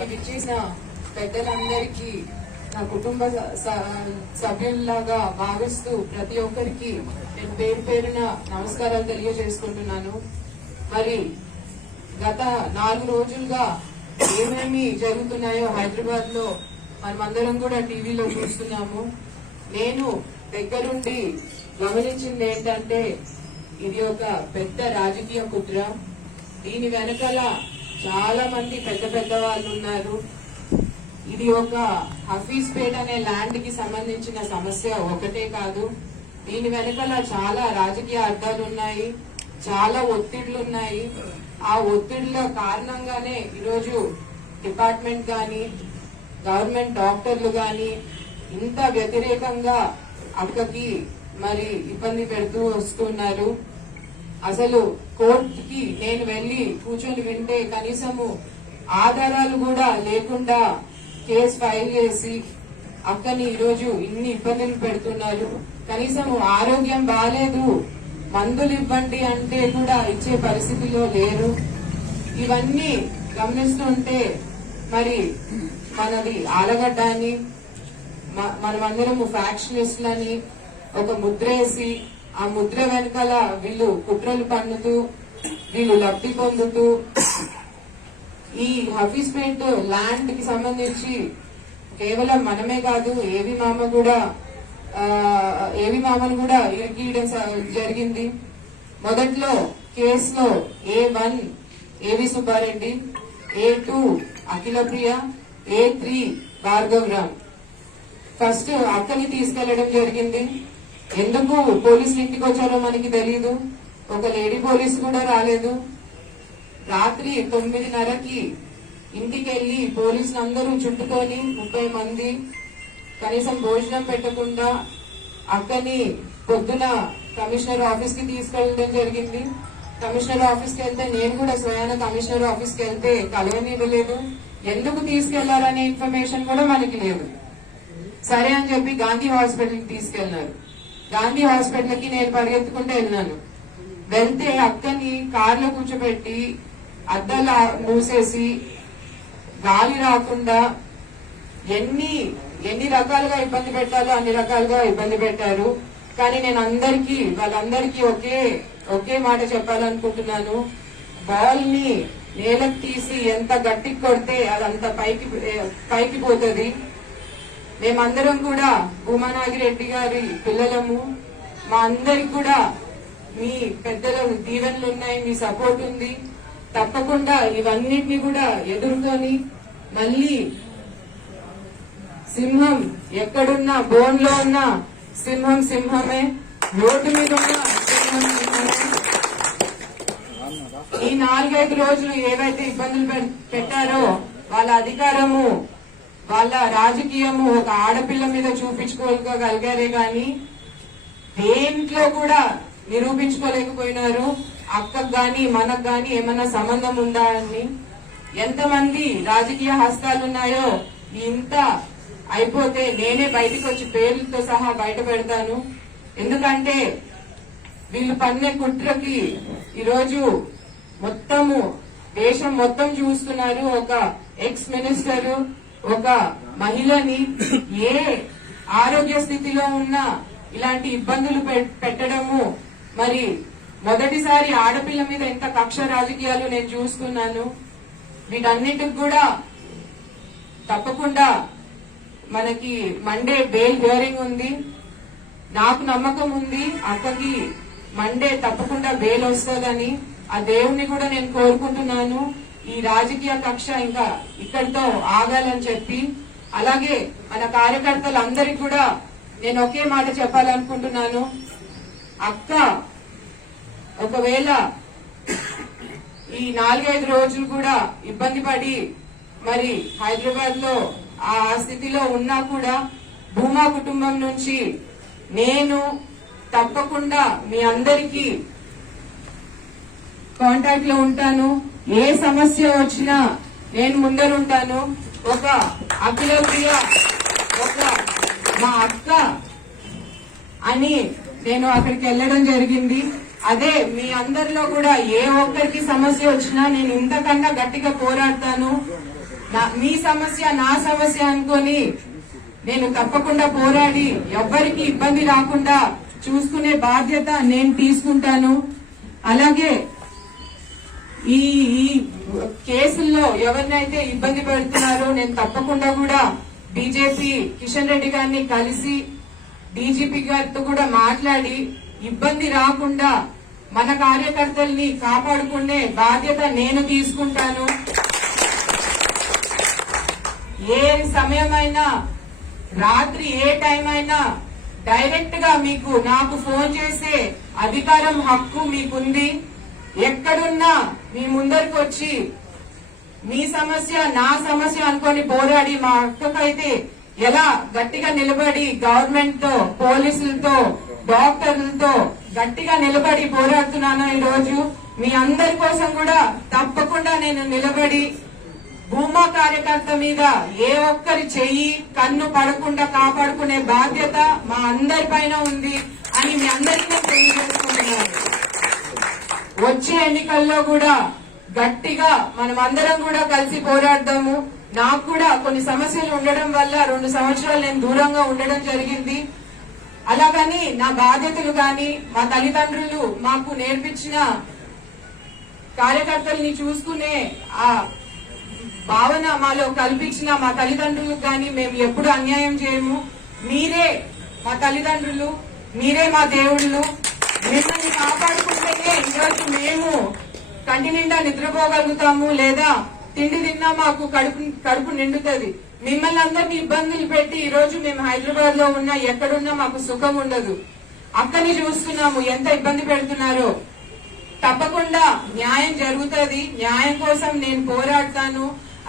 ఇక్కడికి ఇచ్చేసిన పెద్దలందరికీ నా కుటుంబ స- స- సభ్యుల్లాగా భావిస్తూ ప్రతి ఒక్కరికి నేను పేరు పేరున నమస్కారాలు తెలియజేసుకుంటున్నాను. మరి గత నాలుగు రోజులుగా ఏమేమి జరుగుతున్నాయో హైదరాబాద్లో మనమందరం కూడా టీవీలో చూస్తున్నాము. నేను దగ్గరుండి గమనించింది ఏంటంటే ఇది ఒక పెద్ద రాజకీయ కుట్ర. దీని వెనకాల చాలా మంది పెద్ద పెద్ద వాళ్ళు ఉన్నారు. ఇది ఒక హఫీజ్పేట్ అనే ల్యాండ్కి సంబంధించిన సమస్య ఒకటే కాదు. దీని వెనకాల చాలా రాజకీయ అర్థాలు ఉన్నాయి. చాలా ఒత్తిళ్ళు ఉన్నాయి. ఆ ఒత్తిళ్ళ కారణంగానే ఈరోజు డిపార్ట్మెంట్ గాని గవర్నమెంట్ డాక్టర్లు గాని ఇంత వ్యతిరేకంగా అక్కకి మరి ఇబ్బంది పెడుతూ వస్తున్నారు. అసలు కోర్టుకి నేను వెళ్ళి కూర్చొని వింటే కనీసము ఆధారాలు కూడా లేకుండా కేసు ఫైల్ చేసి అక్కని ఈరోజు ఇన్ని ఇబ్బందులు పెడుతున్నారు. కనీసం ఆరోగ్యం బాగాలేదు మందులు ఇవ్వండి అంటే కూడా ఇచ్చే పరిస్థితిలో లేరు. ఇవన్నీ గమనిస్తుంటే మరి మనది ఆలగడ్డ అని మనమందరము ఫ్యాక్షనిస్ట్లని ఒక ముద్రేసి ఆ ముద్ర వెనకాల వీళ్ళు కుట్రలు పన్నుతూ వీళ్ళు లబ్ధి పొందుతూ ఈ హఫీజ్ పేట్ ల్యాండ్కి సంబంధించి కేవలం మనమే కాదు ఏవి మామ కూడా ఏవి మామను కూడా ఇరికియడం జరిగింది. మొదట్లో కేసులో A one AV Subba Reddy A two Akhilapriya A three Bhargav Ram. First అక్కని తీసుకెళ్ళడం జరిగింది. ఎందుకు పోలీసులు ఇంటికి వచ్చారో మనకి తెలియదు ఒక లేడీ పోలీసు కూడా రాలేదు. రాత్రి తొమ్మిదిన్నరకి ఇంటికి వెళ్ళి పోలీసులు అందరూ చుట్టుకొని ముప్పై మంది కనీసం భోజనం పెట్టకుండా అక్కని పొద్దున కమిషనర్ ఆఫీస్కి తీసుకెళ్ళడం జరిగింది. కమిషనర్ ఆఫీస్కి వెళ్తే నేను కూడా స్వయాన కమిషనర్ ఆఫీస్కి వెళ్తే కలవనివ్వలేదు. ఎందుకు తీసుకెళ్ళారనే ఇన్ఫర్మేషన్ కూడా మనకి లేదు. సరే అని చెప్పి గాంధీ హాస్పిటల్కి గాంధీ హాస్పిటల్కి నేను పరిగెత్తుకుంటూ వెళ్ళినాను. వెళ్తే అక్కని కార్లో కూర్చోబెట్టి అద్దాలు మూసేసి గాలి రాకుండా ఎన్ని ఎన్ని రకాలుగా ఇబ్బంది పెట్టాలో అన్ని రకాలుగా ఇబ్బంది పెట్టారు. కానీ నేను అందరికీ వాళ్ళందరికీ ఒకే ఒకే మాట చెప్పాలనుకుంటున్నాను. బాల్ని నేలకు తీసి ఎంత గట్టికి కొడితే అదంత పైకి పైకి పోతుంది. మేమందరం కూడా భూమానాగిరెడ్డి గారి పిల్లలము. మా అందరికి కూడా మీ పెద్దల దీవెనలు ఉన్నాయి మీ సపోర్ట్ ఉంది. తప్పకుండా ఇవన్నిటిని కూడా ఎదుర్కొని మళ్ళీ సింహం ఎక్కడున్నా బోన్లో ఉన్నా సింహం సింహమే రోడ్డు మీద ఉన్న సింహం సింహమే. ఈ నాలుగైదు రోజులు ఏవైతే ఇబ్బందులు పె- పెట్టారో వాళ్ళ అధికారము వాళ్ళ రాజకీయము ఒక ఆడపిల్ల మీద చూపించుకోగలిగారే గాని దేంట్లో కూడా నిరూపించుకోలేకపోయినారు. అక్కకు గాని మనకు గాని ఏమన్నా సంబంధం ఉందా అని ఎంతమంది రాజకీయ హస్తాలు ఉన్నాయో ఇంత అయిపోతే నేనే బయటకు వచ్చి పేర్లతో సహా బయట పెడతాను. ఎందుకంటే వీళ్ళు పన్నే కుట్రకి ఈరోజు మొత్తము దేశం మొత్తం చూస్తున్నారు ఒక ఎక్స్ మినిస్టర్. ఒక మహిళని ఏ ఆరోగ్య స్థితిలో ఉన్నా ఇలాంటి ఇబ్బందులు పె- పెట్టడము. మరి మొదటిసారి ఆడపిల్ల మీద ఎంత కక్ష రాజకీయాలు నేను చూసుకున్నాను. వీటన్నిటికి కూడా తప్పకుండా మనకి మండే బెయిల్ హియరింగ్ ఉంది. నాకు నమ్మకం ఉంది. అక్కకి మండే తప్పకుండా బెయిల్ వస్తుందని. ఆ దేవుణ్ణి కూడా నేను కోరుకుంటున్నాను. ఈ రాజకీయ కక్ష ఇంకా ఇక్కడితో ఆగాలని చెప్పి అలాగే మన కార్యకర్తలందరికీ కూడా నేను ఒకే మాట చెప్పాలనుకుంటున్నాను. అక్క ఒకవేళ ఈ నాలుగైదు రోజులు కూడా ఇబ్బంది పడి మరి హైదరాబాద్లో ఆ స్థితిలో ఉన్నా కూడా భూమా కుటుంబం నుంచి నేను తప్పకుండా మీ అందరికీ కాంటాక్ట్లో ఉంటాను. ఏ సమస్య వచ్చినా నేను ముందరుంటాను. ఒక అఖిల ఒక మా అక్క అని నేను అక్కడికి వెళ్ళడం జరిగింది. అదే మీ అందరిలో కూడా ఏ ఒక్కరికి సమస్య వచ్చినా నేను ఇంతకన్నా గట్టిగా పోరాడతాను. నా- మీ సమస్య నా సమస్య అనుకొని నేను తప్పకుండా పోరాడి ఎవ్వరికి ఇబ్బంది రాకుండా చూసుకునే బాధ్యత నేను తీసుకుంటాను. అలాగే ఈ ఈ కేసుల్లో ఎవరినైతే ఇబ్బంది పెడుతున్నారో నేను తప్పకుండా కూడా బీజేపీ కిషన్ రెడ్డి గారిని కలిసి డీజీపీ గారితో కూడా మాట్లాడి ఇబ్బంది రాకుండా మన కార్యకర్తల్ని కాపాడుకునే బాధ్యత నేను తీసుకుంటాను. ఏ సమయమైనా రాత్రి ఏ టైం అయినా డైరెక్ట్గా మీకు నాకు ఫోన్ చేసే అధికారం హక్కు మీకుంది. ఎక్కడున్నా మీ ముందరికి వచ్చి మీ సమస్య నా సమస్య అనుకొని పోరాడి మా అక్కకైతే ఎలా గట్టిగా నిలబడి గవర్నమెంట్తో పోలీసులతో డాక్టర్లతో గట్టిగా నిలబడి పోరాడుతున్నాను ఈ రోజు మీ అందరి కోసం కూడా తప్పకుండా నేను నిలబడి భూమా కార్యకర్త మీద ఏ ఒక్కరి చెయ్యి కన్ను పడకుండా కాపాడుకునే బాధ్యత మా అందరి పైన ఉంది అని మీ అందరికీ తెలియజేసుకుంటున్నాను. వచ్చే ఎన్నికల్లో కూడా గట్టిగా మనం అందరం కూడా కలిసి పోరాడదాము. నాకు కూడా కొన్ని సమస్యలు ఉండడం వల్ల రెండు సంవత్సరాలు నేను దూరంగా ఉండడం జరిగింది. అలాగని నా బాధ్యతలు కానీ మా తల్లిదండ్రులు మాకు నేర్పించిన కార్యకర్తల్ని చూసుకునే ఆ భావన మాలో కల్పించిన మా తల్లిదండ్రులకు కానీ మేము ఎప్పుడు అన్యాయం చేయము. మీరే మా తల్లిదండ్రులు మీరే మా దేవుళ్ళు. మిమ్మల్ని కాపాడుకుంటేనే ఈరోజు మేము కంటి నిండా నిద్రపోగలుగుతాము లేదా తిండి తిన్నా మాకు కడుపు కడుపు నిండుతుంది. మిమ్మల్ని అందరినీ ఇబ్బందులు పెట్టి ఈ రోజు మేము హైదరాబాద్లో ఉన్నా ఎక్కడున్నా మాకు సుఖం ఉండదు. అక్కని చూస్తున్నాము ఎంత ఇబ్బంది పెడుతున్నారో. తప్పకుండా న్యాయం జరుగుతుంది. న్యాయం కోసం నేను పోరాడతాను.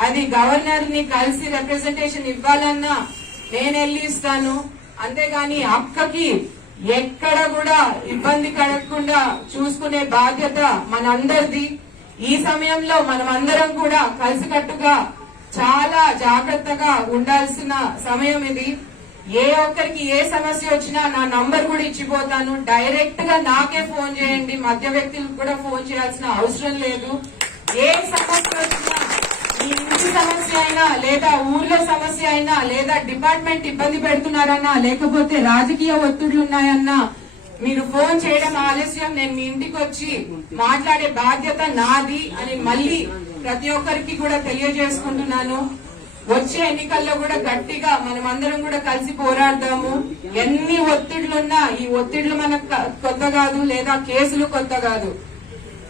అది గవర్నర్ని కలిసి రిప్రజెంటేషన్ ఇవ్వాలన్నా నేను వెళ్ళి ఇస్తాను. అంతేగాని అక్కకి ఎక్కడ కూడా ఇబ్బంది కలగకుండా చూసుకునే బాధ్యత మనందరిది. ఈ సమయంలో మనం అందరం కూడా కలిసికట్టుగా చాలా జాగ్రత్తగా ఉండాల్సిన సమయం ఇది. ఏ ఒక్కరికి ఏ సమస్య వచ్చినా నా నంబర్ కూడా ఇచ్చిపోతాను. డైరెక్ట్గా నాకే ఫోన్ చేయండి. మధ్య వ్యక్తులకు కూడా ఫోన్ చేయాల్సిన అవసరం లేదు. ఏ సమస్య వచ్చినా మీ ఇంటి సమస్య అయినా లేదా ఊర్లో సమస్య అయినా లేదా డిపార్ట్మెంట్ ఇబ్బంది పెడుతున్నారన్నా లేకపోతే రాజకీయ ఒత్తిళ్ళు ఉన్నాయన్నా మీరు ఫోన్ చేయడం ఆలస్యం. నేను మీ ఇంటికి వచ్చి మాట్లాడే బాధ్యత నాది అని మళ్ళీ ప్రతి ఒక్కరికి కూడా తెలియజేసుకుంటున్నాను. వచ్చే ఎన్నికల్లో కూడా గట్టిగా మనం అందరం కూడా కలిసి పోరాడదాము. ఎన్ని ఒత్తిళ్ళున్నా ఈ ఒత్తిళ్ళు మనకు కొత్త కాదు లేదా కేసులు కొత్త కాదు.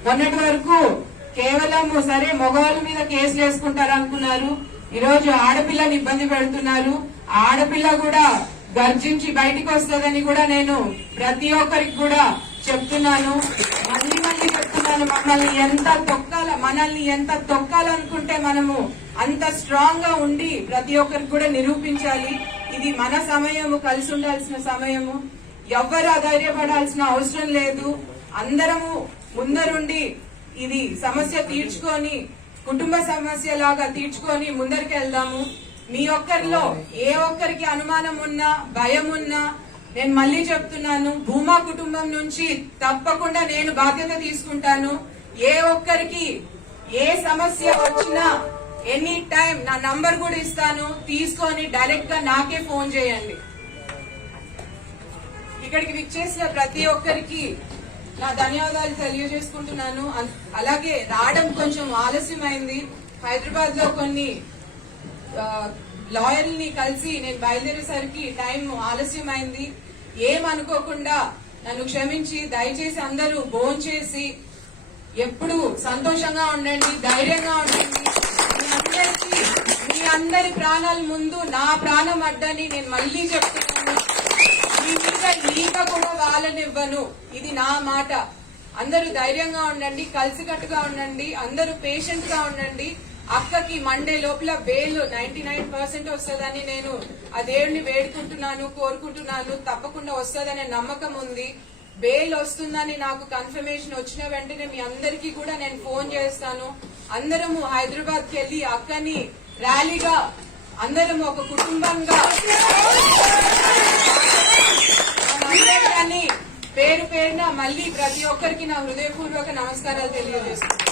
మొన్నటి వరకు కేవలం సరే మగవాళ్ళ మీద కేసులు వేసుకుంటారు అనుకున్నారు ఈరోజు ఆడపిల్లని ఇబ్బంది పెడుతున్నారు. ఆడపిల్ల కూడా గర్జించి బయటికి వస్తుందని కూడా నేను ప్రతి ఒక్కరికి కూడా చెప్తున్నాను. మళ్ళీ మళ్ళీ చెప్తున్నాను మమ్మల్ని ఎంత తొక్కాల మనల్ని ఎంత తొక్కాలనుకుంటే మనము అంత స్ట్రాంగ్గా ఉండి ప్రతి ఒక్కరికి కూడా నిరూపించాలి. ఇది మన సమయము కలిసి ఉండాల్సిన సమయము. ఎవ్వరు అధైర్యపడాల్సిన అవసరం లేదు. అందరము ముందరుండి ఇది సమస్య తీర్చుకొని కుటుంబ సమస్య లాగా తీర్చుకొని ముందరికి వెళ్దాము మీ ఒక్కరిలో ఏ ఒక్కరికి అనుమానం ఉన్నా భయం ఉన్నా నేను మళ్ళీ చెప్తున్నాను భూమా కుటుంబం నుంచి తప్పకుండా నేను బాధ్యత తీసుకుంటాను. ఏ ఒక్కరికి ఏ సమస్య వచ్చినా ఎనీ టైం నా నంబర్ కూడా ఇస్తాను. తీసుకొని డైరెక్ట్గా నాకే ఫోన్ చేయండి. ఇక్కడికి విచ్చేసిన ప్రతి ఒక్కరికి నా ధన్యవాదాలు తెలియజేసుకుంటున్నాను. అన్- అలాగే రావడం కొంచెం ఆలస్యమైంది. హైదరాబాద్లో కొన్ని లాయర్ని కలిసి నేను బయలుదేరేసరికి టైం ఆలస్యమైంది. ఏమనుకోకుండా నన్ను క్షమించి దయచేసి అందరూ భోంచేసి ఎప్పుడు సంతోషంగా ఉండండి ధైర్యంగా ఉండండి. మీ అందరికీ మీ అందరి ప్రాణాల ముందు నా ప్రాణం అడ్డని నేను మళ్ళీ చెప్తున్నాను. పాలనివ్వను. ఇది నా మాట. అందరూ ధైర్యంగా ఉండండి కలిసికట్టుగా ఉండండి అందరూ పేషెంట్గా ఉండండి. అక్కకి మండే లోపల బెయిల్ నైన్టీ నైన్ పర్సెంట్ వస్తుందని నేను ఆ దేవుడిని వేడుకుంటున్నాను కోరుకుంటున్నాను. తప్పకుండా వస్తుందనే నమ్మకం ఉంది. బెయిల్ వస్తుందని నాకు కన్ఫర్మేషన్ వచ్చిన వెంటనే మీ అందరికీ కూడా నేను ఫోన్ చేస్తాను. అందరము హైదరాబాద్కి వెళ్ళి అక్కని ర్యాలీగా అందరం ఒక కుటుంబంగా. మనందరికీ పేరు పేరున మళ్ళీ ప్రతి ఒక్కరికి నా హృదయపూర్వక నమస్కారాలు తెలియజేస్తున్నాను.